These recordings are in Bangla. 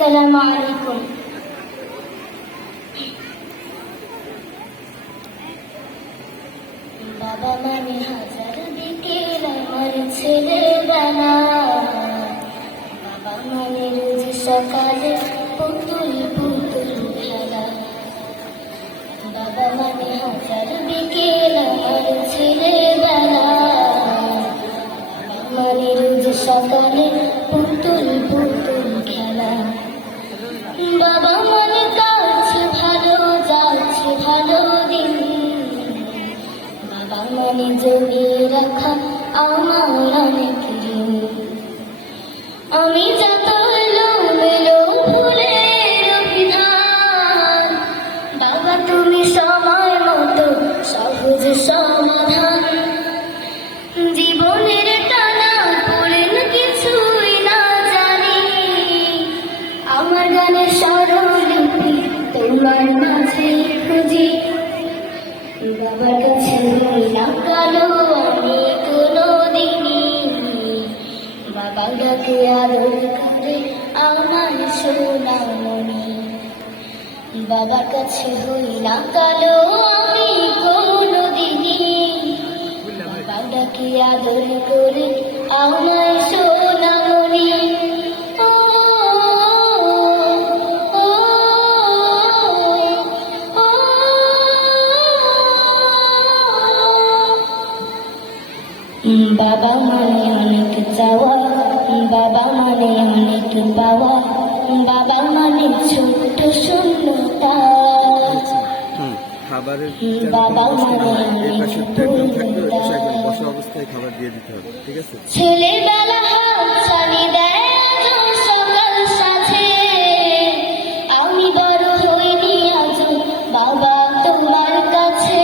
আসসালামু আলাইকুম। বাবা মানে হাজার বিকেল আমার ছেলেবেলা, বাবা মানে রোজ সকালে পুতুল পুতুল খেলা। বাবা মানে হাজার বিকেল আমার ছেলেবেলা, বাবা মানে রোজ সকালে পুতুল পুতুল খেলা। বাবা মানে কাছে ভালো যাচ্ছে ভালো দিন, বাবা মানে জমিয়ে রাখা আমার অনেক ঋণ। আমি যত এলোমেলো ভুলের অভিধান, বাবা তুমি সময় মতো সহজ সমাধান। জীবনের টানা পড়েন কিছুই না জানি, আমার গানের স্বরলিপি তোমার মাঝে খুঁজি। বাবার কাছে হই না কালো আমি কোনোদিনই, বাবা ডাকে আদর করে আমার সোনামণি। বাবার কাছে হই না কালো আমি কোনোদিনই, বাবা ডাকে আদর করে আমার সোনামণি। বাবা মানে অনেক চাওয়া, বাবা মানে অনেক পাওয়া, বাবা মানে ছোট্ট শূন্যতা। বাবা মানে ছেলেবেলা হাত ছানি দেয় সকাল সাথে, আমি বড় হইনি আজ বাবা তোমার কাছে।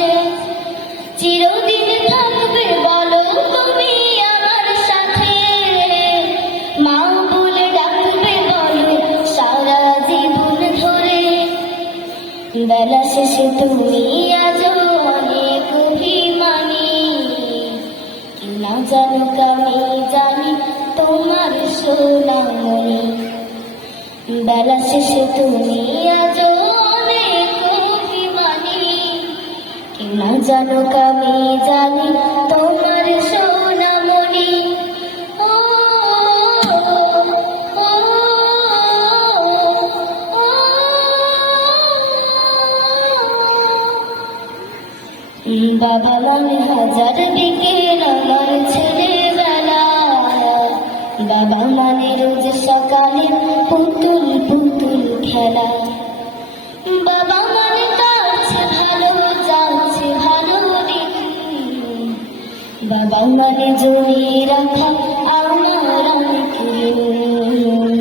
চিরদিন থাকবে বলো তুমি আমার সাথে, মা বলে ডাকবে বলো সারা জীবন ধরে। বেলা শেষে তুমি আজ অনেক অভিমানী, কি না জানুক আমি জানি তোমার সোনামণি। বেলা শেষে তুমি আজ অনেক অভিমানী, কি না জানুক আমি জানি তোমার সোনামণি। বাবা মানে হাজার বিকেল আমার ছেলেবেলা, বাবা মানে রোজ সকালে পুতুল পুতুল খেলা। বাবা মানে কাছে ভালো যাচ্ছে ভালো দিন, বাবা মানে জমিয়ে রাখা আমার অনেক ঋণ।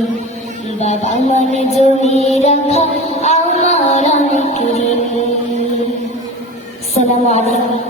বাবা মানে জমিয়ে রাখা আমার অনেক ঋণ। আসসালামু আলাইকুম।